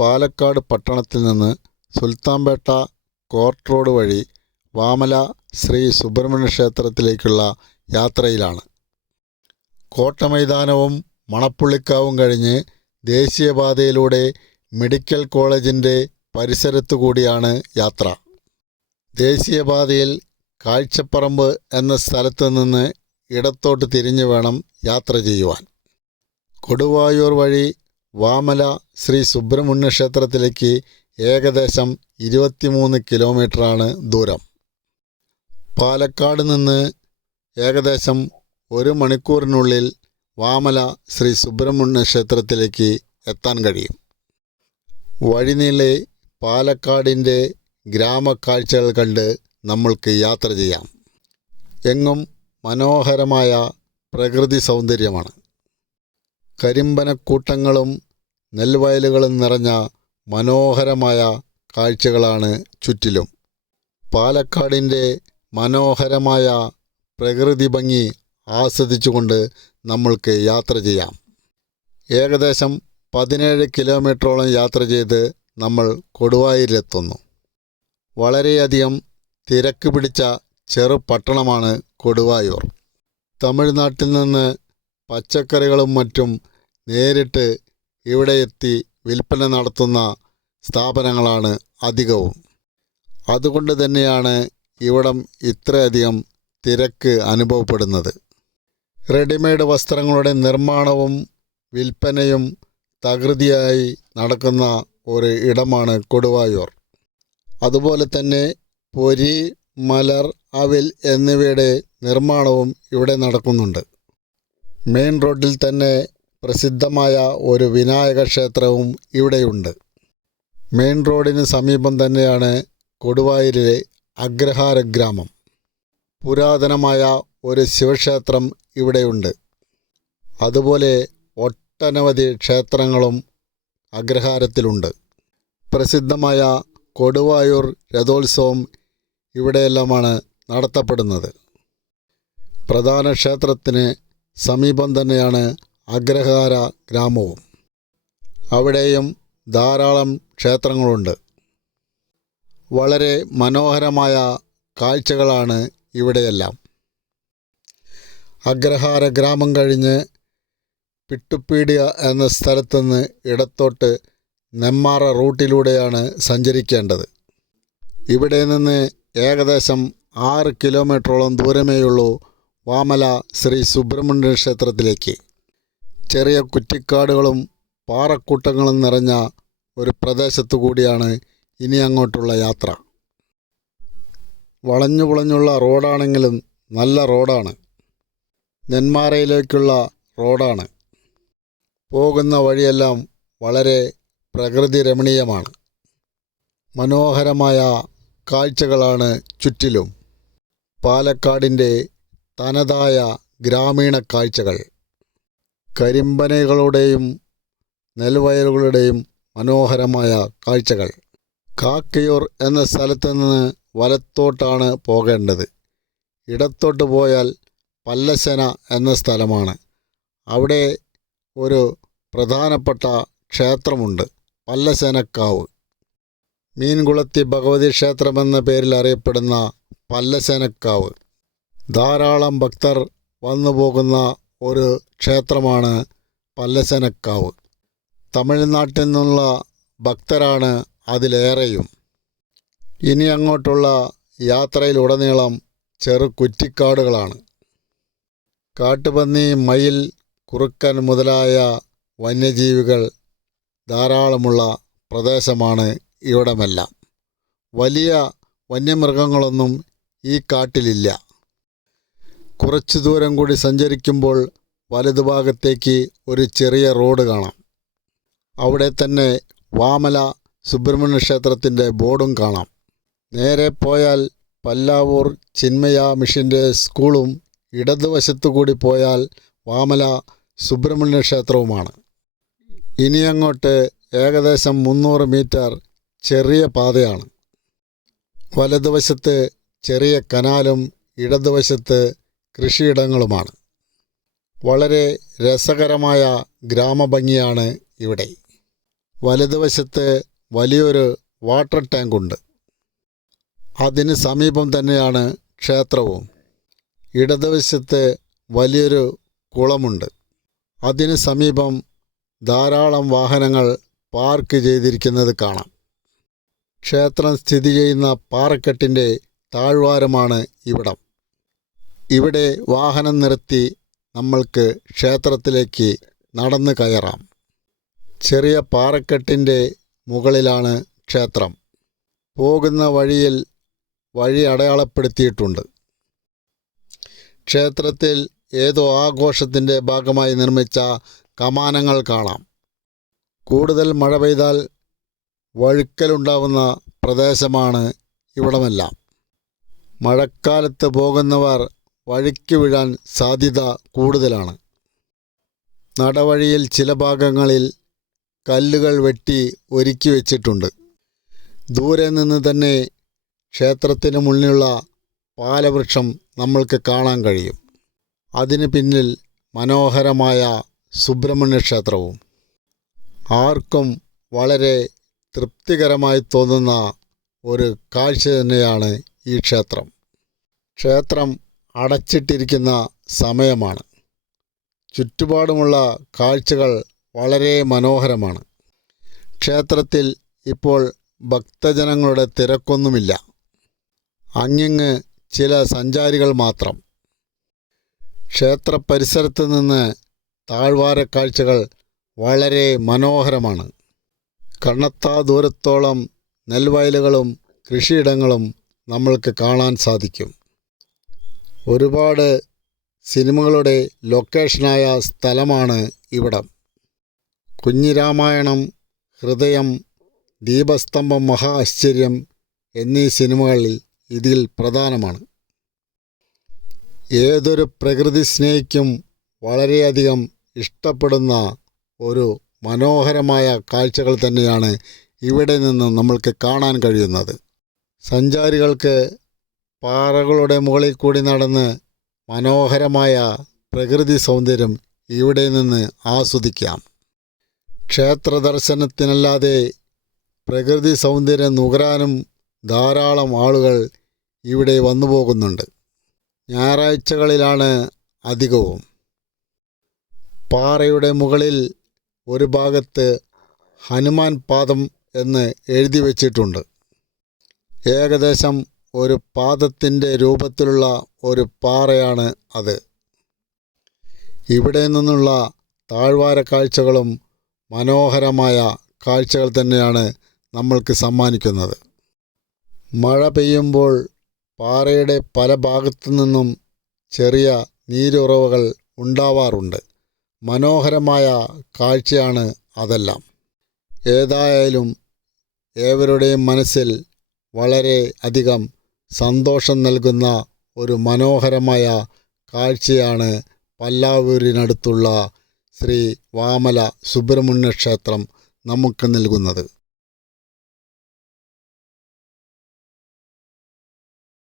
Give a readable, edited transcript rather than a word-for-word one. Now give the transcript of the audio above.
പാലക്കാട് പട്ടണത്തിൽ നിന്ന് Sultanpet court road വഴി വാമല ശ്രീ സുബ്രഹ്മണ്യ ക്ഷേത്രത്തിലേക്കുള്ള യാത്രയിലാണ്. കോട്ടമൈതാനവും മണപ്പുള്ളിക്കാവും കഴിഞ്ഞ് ദേശീയപാതയിലൂടെ മെഡിക്കൽ കോളേജിൻ്റെ പരിസരത്തു കൂടിയാണ് യാത്ര. ദേശീയപാതയിൽ കാഴ്ചപ്പറമ്പ് എന്ന സ്ഥലത്ത് നിന്ന് ഇടത്തോട്ട് തിരിഞ്ഞു വേണം യാത്ര ചെയ്യുവാൻ. കൊടുവായൂർ വഴി വാമല ശ്രീ സുബ്രഹ്മണ്യ ക്ഷേത്രത്തിലേക്ക് ഏകദേശം 23 കിലോമീറ്ററാണ് ദൂരം. പാലക്കാട് നിന്ന് ഏകദേശം 1 മണിക്കൂറിനുള്ളിൽ വാമല ശ്രീ സുബ്രഹ്മണ്യ ക്ഷേത്രത്തിലേക്ക് എത്താൻ കഴിയും. വഴിനീളെ പാലക്കാടിൻ്റെ ഗ്രാമക്കാഴ്ചകൾ കണ്ട് നമ്മൾക്ക് യാത്ര ചെയ്യാം. എങ്ങും മനോഹരമായ പ്രകൃതി സൗന്ദര്യമാണ്. കരിമ്പനക്കൂട്ടങ്ങളും നെൽവയലുകളും നിറഞ്ഞ മനോഹരമായ കാഴ്ചകളാണ് ചുറ്റിലും. പാലക്കാടിൻ്റെ മനോഹരമായ പ്രകൃതി ഭംഗി ആസ്വദിച്ചുകൊണ്ട് നമ്മൾക്ക് യാത്ര ചെയ്യാം. ഏകദേശം 17 കിലോമീറ്ററോളം യാത്ര ചെയ്ത് നമ്മൾ കൊടുവായൂരിലെത്തുന്നു. വളരെയധികം തിരക്ക് പിടിച്ച ചെറുപട്ടണമാണ് കൊടുവായൂർ. തമിഴ്നാട്ടിൽ നിന്ന് പച്ചക്കറികളും മറ്റും നേരിട്ട് ഇവിടെ എത്തി വിൽപ്പന നടത്തുന്ന സ്ഥാപനങ്ങളാണ് അധികവും. അതുകൊണ്ട് തന്നെയാണ് ഇവിടം ഇത്രയധികം തിരക്ക് അനുഭവപ്പെടുന്നത്. റെഡിമെയ്ഡ് വസ്ത്രങ്ങളുടെ നിർമ്മാണവും വിൽപ്പനയും തകൃതിയായി നടക്കുന്ന ഒരു ഇടമാണ് കൊടുവായൂർ. അതുപോലെ തന്നെ പൊരി, മലർ, അവിൽ എന്നിവയുടെ നിർമ്മാണവും ഇവിടെ നടക്കുന്നുണ്ട്. മെയിൻ റോഡിൽ തന്നെ പ്രസിദ്ധമായ ഒരു വിനായക ക്ഷേത്രവും ഇവിടെയുണ്ട്. മെയിൻ റോഡിന് സമീപം തന്നെയാണ് കൊടുവായൂരിലെ അഗ്രഹാര ഗ്രാമം. പുരാതനമായ ഒരു ശിവക്ഷേത്രം ഇവിടെയുണ്ട്. അതുപോലെ ഒട്ടനവധി ക്ഷേത്രങ്ങളും അഗ്രഹാരത്തിലുണ്ട്. പ്രസിദ്ധമായ കൊടുവായൂർ രഥോത്സവം ഇവിടെയെല്ലാമാണ് നടത്തപ്പെടുന്നത്. പ്രധാന ക്ഷേത്രത്തിന് സമീപം തന്നെയാണ് അഗ്രഹാര ഗ്രാമവും. അവിടെയും ധാരാളം ക്ഷേത്രങ്ങളുണ്ട്. വളരെ മനോഹരമായ കാഴ്ചകളാണ് ഇവിടെയെല്ലാം. അഗ്രഹാര ഗ്രാമം കഴിഞ്ഞ് പിട്ടുപീടിയ എന്ന സ്ഥലത്തുനിന്ന് ഇടത്തോട്ട് നെന്മാറ റൂട്ടിലൂടെയാണ് സഞ്ചരിക്കേണ്ടത്. ഇവിടെ നിന്ന് ഏകദേശം 6 കിലോമീറ്ററോളം ദൂരമേയുള്ളൂ വാമല ശ്രീ സുബ്രഹ്മണ്യ ക്ഷേത്രത്തിലേക്ക്. ചെറിയ കുറ്റിക്കാടുകളും പാറക്കൂട്ടങ്ങളും നിറഞ്ഞ ഒരു പ്രദേശത്തു കൂടിയാണ് ഇനി അങ്ങോട്ടുള്ള യാത്ര. വളഞ്ഞു പുളഞ്ഞുള്ള റോഡാണെങ്കിലും നല്ല റോഡാണ്. നെന്മാറയിലേക്കുള്ള റോഡാണ്. പോകുന്ന വഴിയെല്ലാം വളരെ പ്രകൃതി രമണീയമാണ്. മനോഹരമായ കാഴ്ചകളാണ് ചുറ്റിലും. പാലക്കാടിൻ്റെ തനതായ ഗ്രാമീണ കാഴ്ചകൾ. കരിമ്പനകളുടെയും നെൽവയലുകളുടെയും മനോഹരമായ കാഴ്ചകൾ. കാക്കയൂർ എന്ന സ്ഥലത്ത് നിന്ന് വലത്തോട്ടാണ് പോകേണ്ടത്. ഇടത്തോട്ട് പോയാൽ പല്ലശ്ശന എന്ന സ്ഥലമാണ്. അവിടെ ഒരു പ്രധാനപ്പെട്ട ക്ഷേത്രമുണ്ട്, പല്ലശ്ശനക്കാവ്. മീൻകുളത്തി ഭഗവതി ക്ഷേത്രമെന്ന പേരിൽ അറിയപ്പെടുന്ന പല്ലശ്ശനക്കാവ്. ധാരാളം ഭക്തർ വന്നു പോകുന്ന ഒരു ക്ഷേത്രമാണ് പല്ലശ്ശനക്കാവ്. തമിഴ്നാട്ടിൽ നിന്നുള്ള ഭക്തരാണ് അതിലേറെയും. ഇനി അങ്ങോട്ടുള്ള യാത്രയിലുടനീളം ചെറു കുറ്റിക്കാടുകളാണ്. കാട്ടുപന്നി, മയിൽ, കുറുക്കൻ മുതലായ വന്യജീവികൾ ധാരാളമുള്ള പ്രദേശമാണ് ഇവിടമെല്ലാം. വലിയ വന്യമൃഗങ്ങളൊന്നും ഈ കാട്ടിലില്ല. കുറച്ചു ദൂരം കൂടി സഞ്ചരിക്കുമ്പോൾ വലതുഭാഗത്തേക്ക് ഒരു ചെറിയ റോഡ് കാണാം. അവിടെ തന്നെ വാമല സുബ്രഹ്മണ്യ ക്ഷേത്രത്തിൻ്റെ ബോർഡും കാണാം. നേരെ പോയാൽ പല്ലാവൂർ ചിന്മയ മിഷൻ്റെ സ്കൂളും, ഇടതുവശത്തു കൂടി പോയാൽ വാമല സുബ്രഹ്മണ്യ ക്ഷേത്രവുമാണ്. ഇനി അങ്ങോട്ട് ഏകദേശം 300 മീറ്റർ ചെറിയ പാതയാണ്. വലതുവശത്ത് ചെറിയ കനാലും ഇടതുവശത്ത് കൃഷിയിടങ്ങളുമാണ്. വളരെ രസകരമായ ഗ്രാമഭംഗിയാണ് ഇവിടെ. വലതുവശത്ത് വലിയൊരു വാട്ടർ ടാങ്കുണ്ട്. അതിന് സമീപം തന്നെയാണ് ക്ഷേത്രവും. ഇടതുവശത്ത് വലിയൊരു കുളമുണ്ട്. അതിന് സമീപം ധാരാളം വാഹനങ്ങൾ പാർക്ക് ചെയ്തിരിക്കുന്നത് കാണാം. ക്ഷേത്രം സ്ഥിതി ചെയ്യുന്ന പാറക്കെട്ടിൻ്റെ താഴ്വാരമാണ് ഇവിടം. ഇവിടെ വാഹനം നിർത്തി നമ്മൾക്ക് ക്ഷേത്രത്തിലേക്ക് നടന്നു കയറാം. ചെറിയ പാറക്കെട്ടിൻ്റെ മുകളിലാണ് ക്ഷേത്രം. പോകുന്ന വഴിയിൽ വഴി അടയാളപ്പെടുത്തിയിട്ടുണ്ട്. ക്ഷേത്രത്തിൽ ഏതോ ആഘോഷത്തിൻ്റെ ഭാഗമായി നിർമ്മിച്ച കമാനങ്ങൾ കാണാം. കൂടുതൽ മഴ പെയ്താൽ വഴുക്കലുണ്ടാവുന്ന പ്രദേശമാണ് ഇവിടമെല്ലാം. മഴക്കാലത്ത് പോകുന്നവർ വഴിക്ക് വീഴാൻ സാധ്യത കൂടുതലാണ്. നടവഴിയിൽ ചില ഭാഗങ്ങളിൽ കല്ലുകൾ വെട്ടി ഒരുക്കി വച്ചിട്ടുണ്ട്. ദൂരെ നിന്ന് തന്നെ ക്ഷേത്രത്തിന് മുന്നിലുള്ള പാലവൃക്ഷം നമ്മൾക്ക് കാണാൻ കഴിയും. അതിന് പിന്നിൽ മനോഹരമായ സുബ്രഹ്മണ്യ ക്ഷേത്രവും. ആർക്കും വളരെ തൃപ്തികരമായി തോന്നുന്ന ഒരു കാഴ്ച തന്നെയാണ് ഈ ക്ഷേത്രം. ക്ഷേത്രം അടച്ചിട്ടിരിക്കുന്ന സമയമാണ്. ചുറ്റുപാടുമുള്ള കാഴ്ചകൾ വളരെ മനോഹരമാണ്. ക്ഷേത്രത്തിൽ ഇപ്പോൾ ഭക്തജനങ്ങളുടെ തിരക്കൊന്നുമില്ല. അങ്ങിങ്ങ് ചില സഞ്ചാരികൾ മാത്രം. ക്ഷേത്ര പരിസരത്ത് നിന്ന് താഴ്വാര കാഴ്ചകൾ വളരെ മനോഹരമാണ്. കണ്ണെത്താ ദൂരത്തോളം നെൽവയലുകളും കൃഷിയിടങ്ങളും നമ്മൾക്ക് കാണാൻ സാധിക്കും. ഒരുപാട് സിനിമകളുടെ ലൊക്കേഷനായ സ്ഥലമാണ് ഇവിടം. കുഞ്ഞിരാമായണം, ഹൃദയം, ദീപസ്തംഭം, മഹാ ആശ്ചര്യം എന്നീ സിനിമകളിൽ ഇതിൽ പ്രധാനമാണ്. ഏതൊരു പ്രകൃതി സ്നേഹിക്കും വളരെയധികം ഇഷ്ടപ്പെടുന്ന ഒരു മനോഹരമായ കാഴ്ചകൾ തന്നെയാണ് ഇവിടെ നിന്ന് നമ്മൾക്ക് കാണാൻ കഴിയുന്നത്. സഞ്ചാരികൾക്ക് പാറകളുടെ മുകളിൽ കൂടി നടന്ന് മനോഹരമായ പ്രകൃതി സൗന്ദര്യം ഇവിടെ നിന്ന് ആസ്വദിക്കാം. ക്ഷേത്ര ദർശനത്തിനല്ലാതെ പ്രകൃതി സൗന്ദര്യം നുകരാനും ധാരാളം ആളുകൾ ഇവിടെ വന്നു പോകുന്നുണ്ട്. ഞായറാഴ്ചകളിലാണ് അധികവും. പാറയുടെ മുകളിൽ ഒരു ഭാഗത്ത് ഹനുമാൻ പാദം എന്ന് എഴുതി വച്ചിട്ടുണ്ട്. ഏകദേശം ഒരു പാദത്തിൻ്റെ രൂപത്തിലുള്ള ഒരു പാറയാണ് അത്. ഇവിടെ നിന്നുള്ള താഴ്വാര കാഴ്ചകളും മനോഹരമായ കാഴ്ചകൾ തന്നെയാണ് നമ്മൾക്ക് സമ്മാനിക്കുന്നത്. മഴ പെയ്യുമ്പോൾ പാറയുടെ പല ഭാഗത്തു നിന്നും ചെറിയ നീരുറവകൾ ഉണ്ടാവാറുണ്ട്. മനോഹരമായ കാഴ്ചയാണ് അതെല്ലാം. ഏതായാലും ഏവരുടെയും മനസ്സിൽ വളരെ അധികം സന്തോഷം നൽകുന്ന ഒരു മനോഹരമായ കാഴ്ചയാണ് പല്ലാവൂരിനടുത്തുള്ള ശ്രീ വാമല സുബ്രഹ്മണ്യ ക്ഷേത്രം നമുക്ക് നൽകുന്നത്.